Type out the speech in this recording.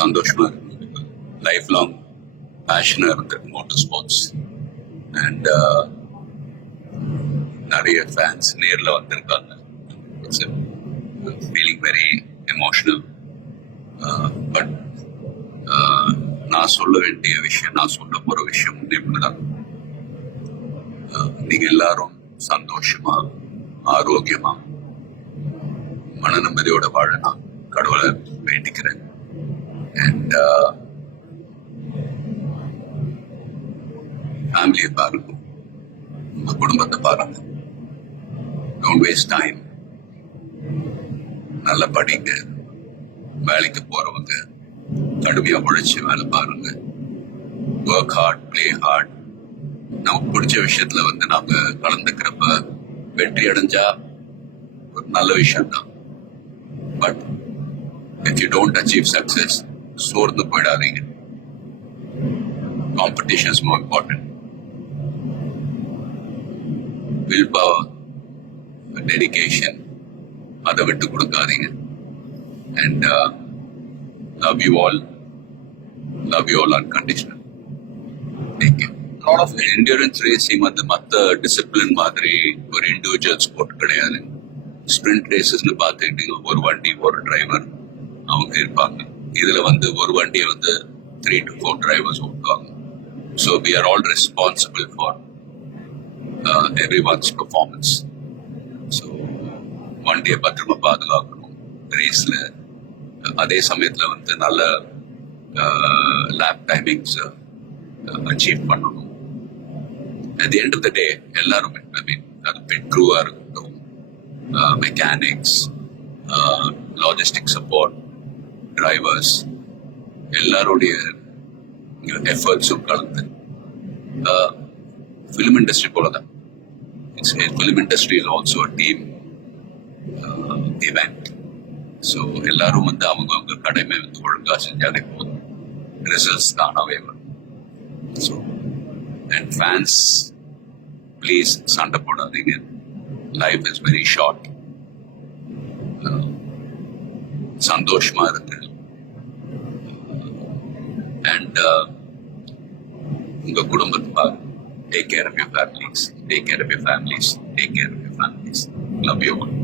சந்தோஷமா இருக்கு. Life long பேஷனா இருந்தது மோட்டர் ஸ்போர்ட்ஸ். அண்ட் நிறைய ஃபேன்ஸ் நேர்ல வந்திருக்காங்க. It's feeling very emotional. But நான் சொல்ல வேண்டிய விஷயம், நான் சொல்ல போற விஷயம் இப்படிதான். நீங்க எல்லாரும் சந்தோஷமா, ஆரோக்கியமா, மன நிம்மதியோட வாழ நான் கடவுளை வேண்டிக்கிறேன். அண்ட் ஃபேமிலியை பாருங்க, உங்க குடும்பத்தை பாருங்க. Don't waste time. நல்லா படிங்க. வேலைக்கு போறவங்க கடுமையா உழைச்சி வேலை பாருங்க. Work hard, play hard. நமக்கு பிடிச்ச விஷயத்துல நாம கலந்துக்கிறப்ப வெற்றி அடைஞ்சா ஒரு நல்ல விஷயம் தான். But if you don't achieve success, சோர்ந்து போயிடாதீங்க. Competition is more important. Willpower, dedication, அதை விட்டு கொடுக்காதீங்க. And love you all unconditional. Thank you. lot of endurance racing மற்ற டிசிப்ளின் மாதிரி ஒரு இண்டிவிஜுவல் ஸ்போர்ட் கிடையாது. ஸ்பிரிண்ட் ரேசஸ்னு பார்த்துக்கிட்டீங்க, ஒரு வண்டி ஒரு டிரைவர் அவங்க இருப்பாங்க. இதுல ஒரு வண்டியை 3 to 4 டிரைவர்ஸ் ஓட்டுவாங்க. So we are all responsible for everyone's performance. So வண்டியை பத்திரமா பாதுகாக்கணும் ரேஸ்ல. அதே சமயத்துல நல்ல லேப் டைமிங்ஸ் அச்சீவ் பண்ணணும். At the end of the day, எல்லாரும் அது பிட் க்ரூவா இருக்கட்டும், மெக்கானிக்ஸ், லாஜிஸ்டிக் சப்போர்ட், டிரைவர்ஸ், எல்லாருடைய எஃபர்ட்ஸும் கலந்து ஃபிலிம் இண்டஸ்ட்ரி போலதான். Film industry is also a team event. So எல்லாரும் அவங்க கடமை ஒழுங்கா செஞ்சாலே போதும், ரிசல்ட்ஸ் தானாவே வரும். ஸோ and fans, please சண்டை போடாதீங்க. Life is very short. சந்தோஷமா இருக்கு. அண்ட் உங்க குடும்பத்தை பாருங்க. Take care of your families. Take care of your families. Take care of your families. Love you all.